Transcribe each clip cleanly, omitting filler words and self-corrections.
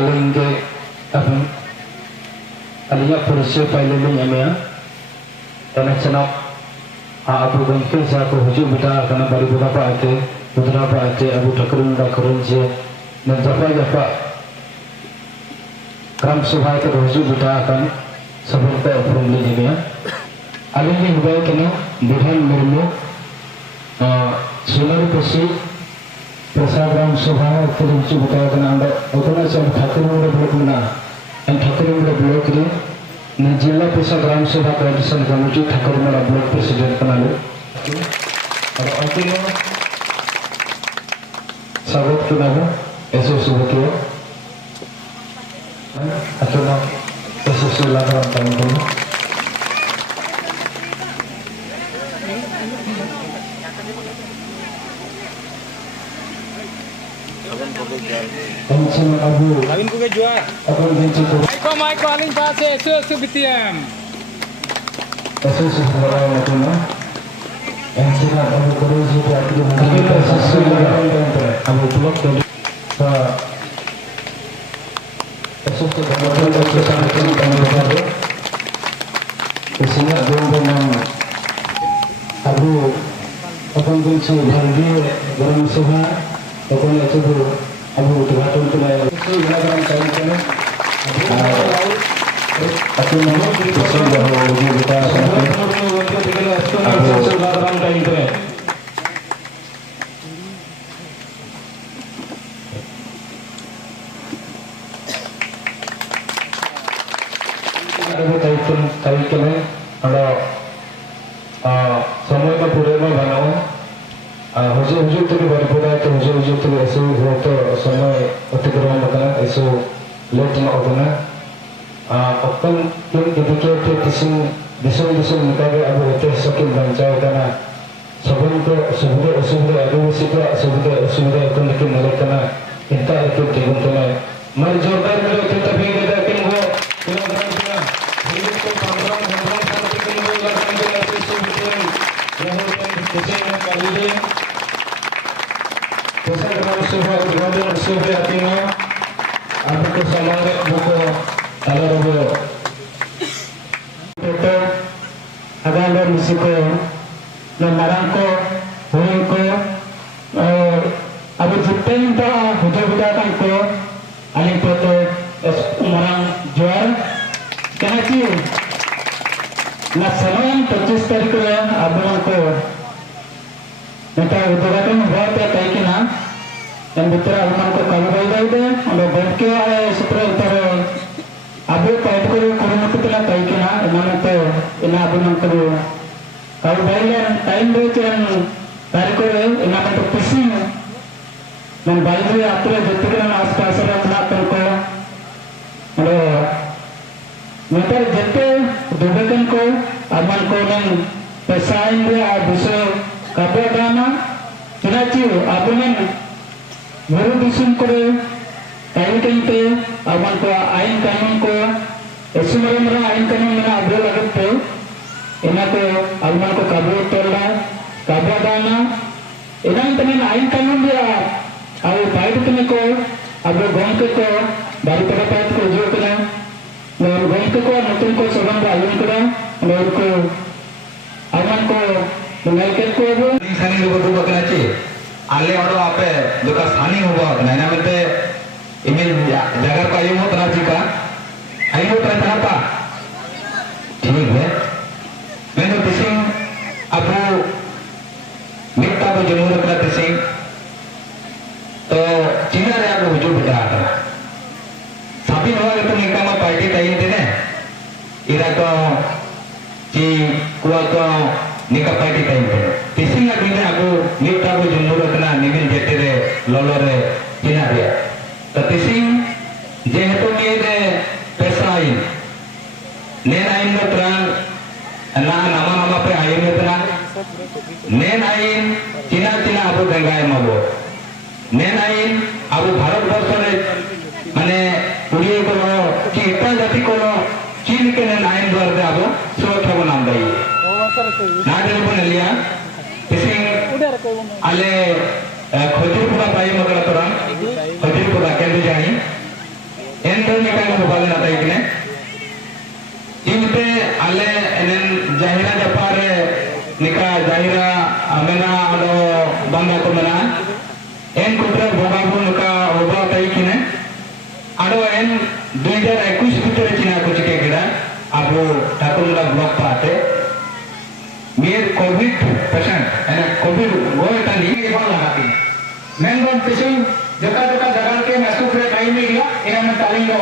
alinge apa alinya परिचय पहले ले nyamea karena cenok abu gangke sa ko hujung beta karena bari beberapa ate abu takurun je dan japa gram subha ke hujung beta akan sebentar problem le nyamea alinge hubai kena Burhan Murmu Sunari Pesi Prasagram Subhana Kirimci Bukaya Anda Utana Sam Thakurumura Blok Mana and Thakurumura Blok ini Najila Prasagram Subha Tradition Committee Thakurumura Blok President Kanalu Ada akhirnya Sahabat Kinabu Esu Subhatio Akhirnya Esu Sulakaran Tanggul Sama Abu. Kawin ko kay Jua. Ako din si Jua. Mike alin pa si Esu Bitiam. Esu Subhara nato na. Ang sila Abu Kuruzi ko at yung mga Abu Tulok sa Esu Subhara nato sa natin ang mga kasi nga doon ng Abu ako din si Bhardi Garam Subha ako na ito Abu Tuhan tunai itu dalam kaitan aku mau pesan bahwa kita sampai Abu dalam kaitan Abu kaitan ada समय का पूरे में बनाओ हुजूर तो बारी पड़ा तो हुजूर तो ऐसे होता समय अतिक्रमण करना ऐसे लेट ना होना अपन तुम देखिए कि किसी निकाले अब होते सकिल बंचाए करना सबन को सुविधा आदिवासी को सुविधा को लेकिन नले करना इंता एक टीम तो ना मर जोरदार मेरे के तभी के कि वो किलोग्राम का हिंदू को 15 शांति के लिए लगन के ऐसे सुविधा यह किसी ने कर लिए Prasagram Subha Udharan Subha Atina Abu ko semangat buku Alarabu Toto Agalo Misiko Namarangko Huingko Abu Jipin ta Hujabudatan ko Aling Toto Marang Juar Kanachi Na Samayang 25 तारीख को Abu ko Nata Udharan Huwa Taikina dan bicara aman ko kalbai dai ando banke ay supra taro abu paid ko kurun ko tala taikina enam to ina abu nang ko kalbai len time do chen tar ko enam to pising dan bayi atre jettikana aspas ra na ko ando meter jette dubekan ko aman ko nang pesain dia abuso kabadana kinachi abu nang Guru disum kore kain kente awan ko ain kanun ko esumara ain kanun mana abro lagatte ena ko awan ko kabro tolla kabadana ena tanin ain kanun dia au paid tene ko abro gonke ko bari pada paid ko jo kana nor gonke ko nutun ko sobam alun kana nor ko awan ko mengalke ko sani lo ko bakana chi आले और आपे जो का स्थानीय हुआ ना ना मिलते इमेल जगह का ये होता है का आई होता है था ठीक है मैंने किसी आपको मिट्टा को जरूर रखना किसी तो चीना रे आपको हुजूर बिठा था सभी हुआ कि तुम निकामा पार्टी टाइम थे ना इरा को कि कुआ को निका पार्टी टाइम थे किसी ना किसी आपको मिट्टा को जरूर रखना निकल जेते रे लोलो रे चीना रे तो किसी जेहेतु मेरे पैसा आइन नेन आइन में तरंग ना नामा पे आइन में तरंग नेन आइन चीना आपको देंगाए मबो नेन आइन आपको भारत वर्ष रे माने उड़िए को कि इतना जाति को चीन के नेन आइन द्वारा दे आपको सुरक्षा को नाम दाई ना जरूर बने लिया किसी आले खजूरपुरा पाई मगर तरंग खजूरपुरा केंद्र जाई एंटर निकाल मोबाइल ना ताई कने इनते आले एनन जाहिरा जपारे निका जाहिरा अमेना अलो बंगा को मना एन कुत्रा बोगा बु निका ओबा ताई कने आडो एन 2021 भितर चिना को चिके गिड़ा आबो ठाकुरमुंडा ब्लॉक पाते मेर कोविड पेशेंट एन कोविड वो तानी के बाला हाती मेन रोड पेशेंट जका जगह के मैसू फ्रे टाइम में गया इन में ताली लो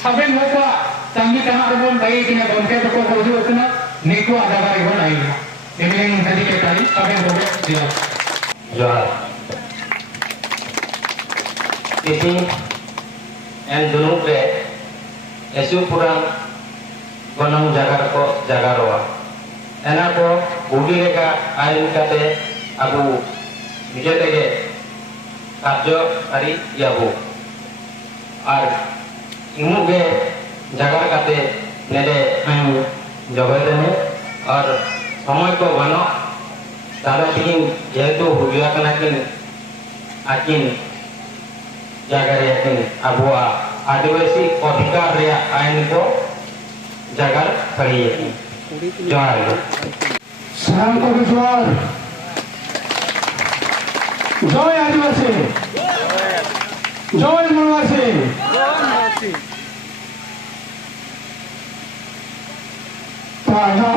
सबे मोका तंगी कहां रे भाई कि ने बनके को बोझो उतना निको आधा बार बन आई एमएन नदी के ताली सबे बोले दिया जोहार इति एन दुनु पे एसु पुरान गनम जगार को जगारोआ एना को बुगी लेका आइन काते अबु निजे तेगे कार्यकारी याबो और इमुगे जगार काते नेले जगह देने और समय को बनो तारा तीन जेहेतु हुआ कना किन आकिन जगह याकिन अबुआ आदिवासी अधिकार रे आइन को जगार खड़ी है जोहार सलाम को जोहार जय आदिवासी जय मनवासी ताजा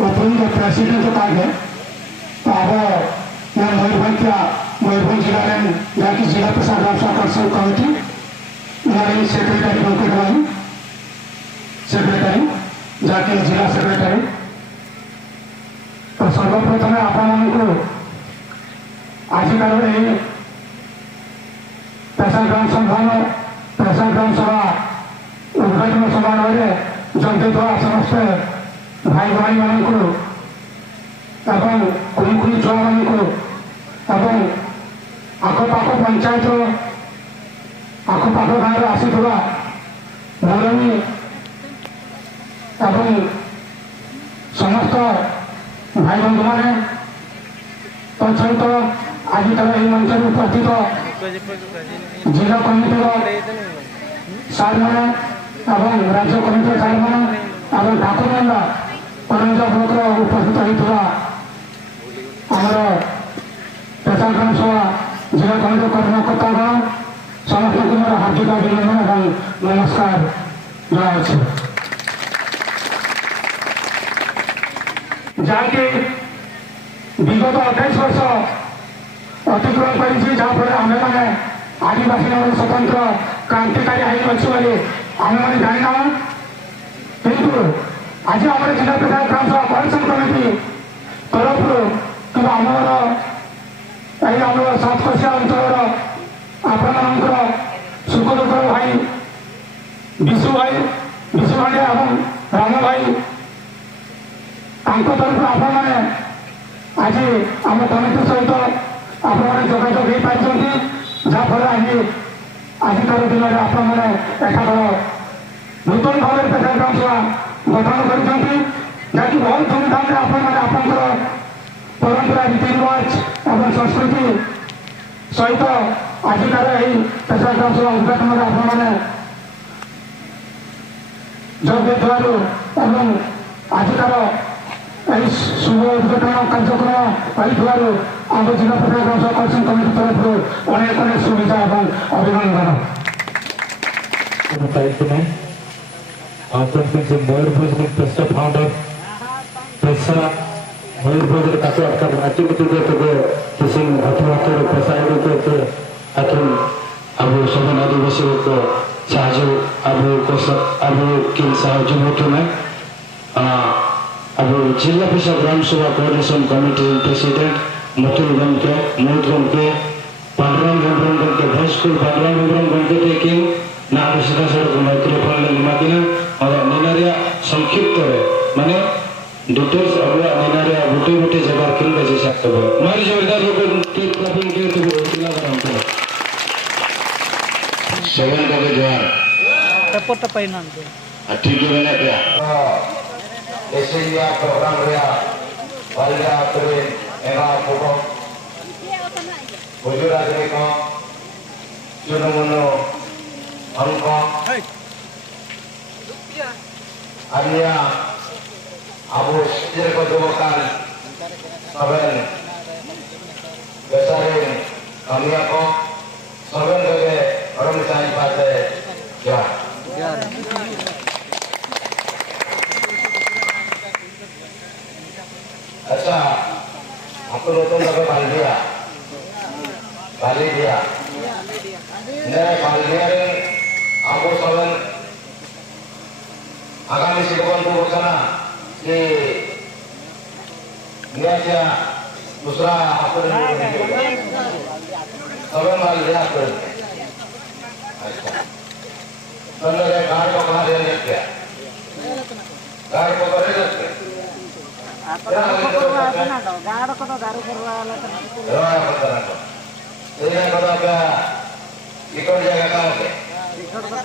अपन जो प्रेसिडेंट का है ताजा मैं मयूरभंज जिला में जाके जिला प्रशासन आकर्षण कमिटी हमारे सेक्रेटरी बनकर गए सेक्रेटरी जाके जिला सेक्रेटरी तो सर्वप्रथम आपण को आजिकार पेशा ग्राम सभा उद्घाटन समारोह जोगदेवा समस्त भाई भाई मान कुनी कुनी छुआ मान आखपाख पंचायत आखपाख गाँव आसीथिबा मुरमी समस्त भाई बंधु मैंने सहित आज मंच उपस्थित जिला कमिटर सार मैंने राज्य कमिटर सार मैंने ठाकुरमुंडा परंजा ब्लॉक उपस्थित होता पेशा ग्राम सभा जिला कमिटर कर्मकर्ता गण समस्त को मोर हार्दिक अभिनंदन और नमस्कार जनावि जाके विगत 28 वर्ष अतिक्रम कर आम मैंने आदिवासी स्वतंत्र क्रांतिकारी आईन अच्छे बोली आम मैंने जाना किंतु आज आम जिला प्रजा ग्राम सभा कलेक्शन कमिटी तरफ कि आमर आम सातकोशिया अंचल आपण सुख दुख भाई विशु भाई और राम भाई तरफ आपण मैंने आज आम कमिटी सहित आपने जोगाजोग हो पार्टी जहाँफल आजिकार दिन में आपण मैंने एठार नूतन भाव पेशा ग्राम सभा गठन कर बहुत धूमधाम से आपंकर परंपरा रीति रिवाज और संस्कृति सहित आजिकार पेशा ग्राम सभा उद्घाटन में आपण मैंने जोग देव आजिकार शुभ उद्घाटन कार्यक्रम पाई आम जिला प्रजा ग्राम सभा कलेक्शन कमिटी तरफ अनेक अनेक शुभेच्छा और अभिनंदन मयूरभंज में पेशा फाउंडर पेशा मयूरभंज अब सभी आदिवासी को अब जिला PESA gram sabha coordination committee president Mutul गमके पांडुरंग हेम्ब्रम गमके भोजपुर पांडुरंग हेम्ब्रम गमके टेकिंग ना सीधा सड़क माइक्रोफोन ले मातिना और निनारिया संक्षिप्त है माने डिटेल्स अब निनारिया बुटे जगह किन बजे सकते हो मारी जोरदार लोग के क्लबिंग के तो किला काम करो सेवन का जोहार रिपोर्ट पाइना ठीक है ना क्या एशिया प्रोग्राम रे वाला तोरे एना फोटो गुजरात रे को जुनमनो Hong Kong, Ania, Abu Sijir Kodokan, Saben, Besarin, Ania ko, Saben kage orang cari pada ya. अच्छा आपको नोटों लगे बाली दिया ने बालिया रे आपको सवन आगामी सिकवन तो बोलना कि निया दूसरा आपको सवन बालिया कर अच्छा तो मेरे कार को कहाँ ले क्या कार को करे लगते गाड़ को तो गाड़ी करवा ini kota apa? Ikut jaga kau ke? Ticket तो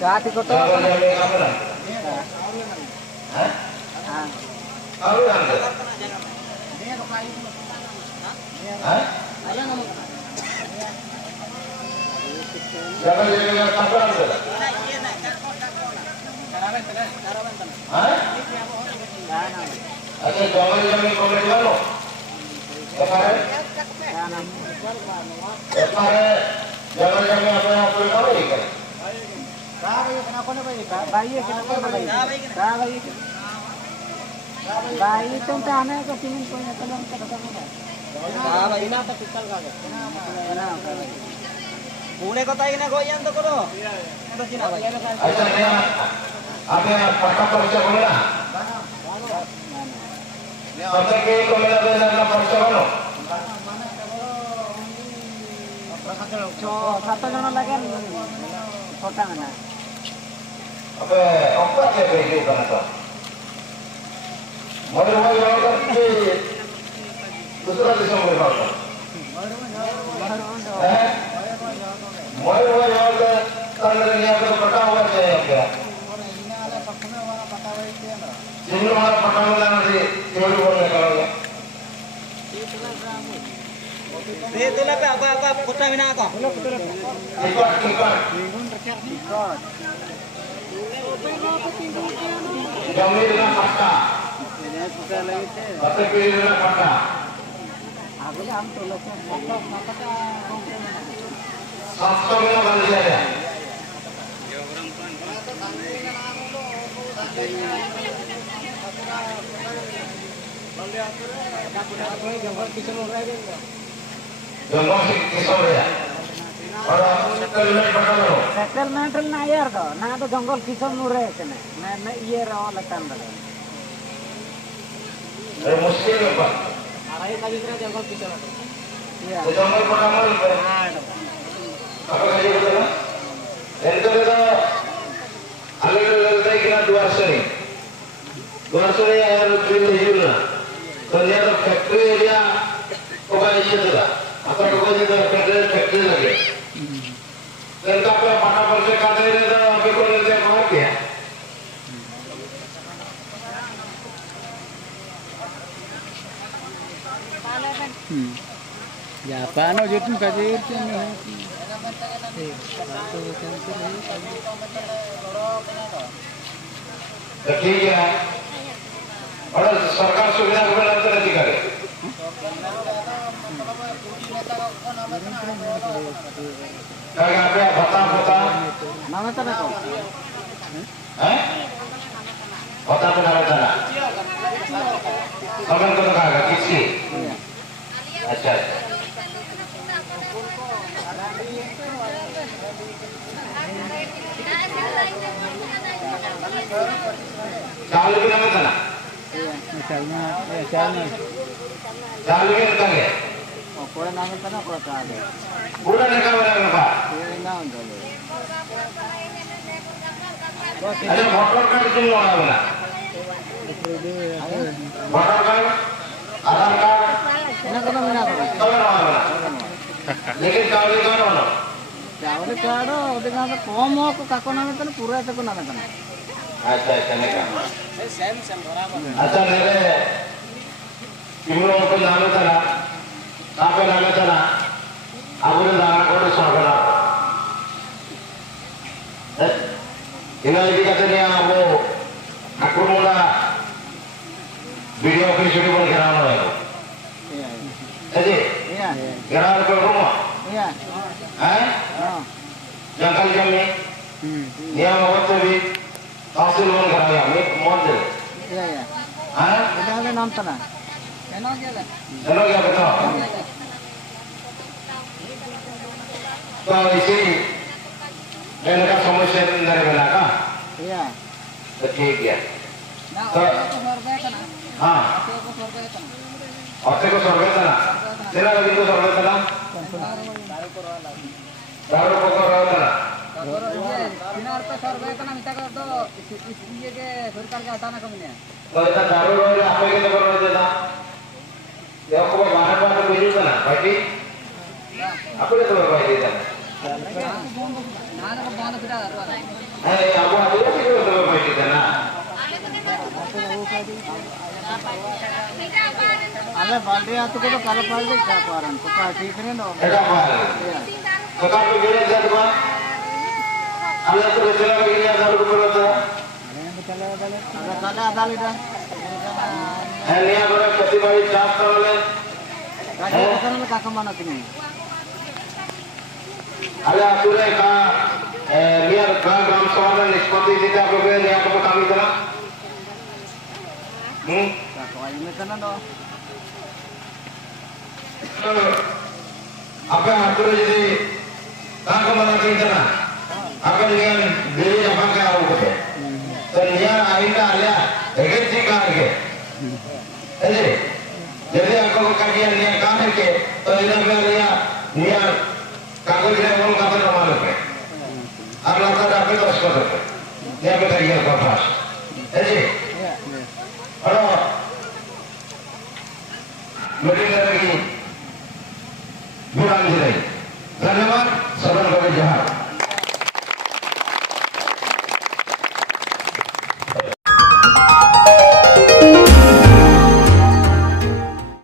का ticket Kau jaga kamu lah? Hah? हां Kau yang ke? Hah? Jaga kamu yang ke? Hah? अच्छा जंगल जमीन को ले लो कपारे जंगल जमीन अपने आप को कहाँ ले गए का भाई कना कोने भाई है कना कोने भाई का भाई तो आने को तीन कोई ना कलम का खत्म है हां भाई ना तो पिस्तल का ना पूरे को ताई ना गोयन तो करो तो चिना भाई अच्छा नहीं आपने पक्का परिचय बोला सबसे के को मिला तो ना परिचय बोलो सात जन लगे छोटा ना अबे apa sih begitu kan itu मगर वो ये होगा कि दूसरा दिशा में होगा मगर वो ये होगा कलर यहाँ पे पटा हुआ है क्या जिन वाला पटा हुआ है ना जी केवल बोलने का होगा दे तुला पे apa kota mina ka ticket जमीन ना पट्टा पत्ते पीने ना पट्टा आगे हम तो लोग सबसे में बन जाएगा जंगल से किसम रहा और सेटलमेंट पता करो सेटलमेंट ना यार दो ना तो जंगल किसम नु रहे कने मैं ये रहो लतन दे अरे मुश्किल है पर अरे का दिख रहा जंगल किसम तो जंगल पता मत apa kaji betul kan? Itu kita alur-alur kita kira dua seri yang harus dihitung. Ternyata factory area pokoknya itu lah. Atau pokoknya itu factory lagi. Dan tapi apa persen kata ini itu apa kalau dia mau ya? Ya paano jutun kaje irte ठीक है और सरकार सुविधा को बनाते रहती करे क्या पे बता नाम तो ना को हैं बता पे ना बता कमेंट को तो कहा किसी अच्छा चालू भी ना था चालू भी निकल गया कोड़ा नाम तो ना कोड़ा का दे पूरा निकल गया बाबा ये ना होता अरे वोटर कार्ड क्यों होना बना वोटर कार्ड आधार कार्ड ना को ना सब होना बना लेकिन चालू कौन होना चावल काड़ो ओदे ना तो कम हो को काको नाम तो पूरा से को नाम तो अच्छा अच्छा नहीं कहा सेम बराबर अच्छा मेरे इमरो को नाम था ना कापे नाम था ना अब उन्हें दाना को स्वागत Ina lagi katanya aku mula video klip syuting pun kira mana itu? Iya. Jadi Iya. kira ke rumah? Iya. Oh. Yang kali kami dia mau tapi hasil pun kira ya, ini model. Iya iya. Kita ada nonton lah. Enak ya lah. Enak ya betul. Kalau isi mereka solusi dari belakang. Iya. Kecil ya. Nah, So, aku survei kan. ah, Aku survei kan. oke ko survei sana. Sila lagi ko survei sana. Baru ko survei sana. Sinar पे सर्वे करना मिटा कर दो ये के सरकार के हटाना कम नहीं है Kalau kita baru roda apa kita baru roda? Ya aku bahan bahan beli sana, baik? Aku itu baik itu. नाना को बंद फिरा Aku ada sih itu baik itu na. अरे बाल्टी आते को तो कल बाल्टी क्या पारन तो का ठीक नहीं no Ada apa? Kakak begini jadi apa? Ada terus jalan begini ada rumah roda. अगर कल आधा litre Ini yang berarti ketimbang jas oleh. काजे करने में काका माना कि नहीं Ada aturan biar gram soalan nispati tidak berbeda yang apa kami telah. काका ये में करना no Apa aturan jadi kagak mana kita apa dengan diri apa kau betul. Ternyata akhirnya ada efek kan ke. Jadi aku kajian dia kan ke. Ternyata dia kagak tidak mau kata nama ke. Allah tak dapat terus kata. Dia berkaya apa? Jadi kalau Mungkin lagi bulan ini, karena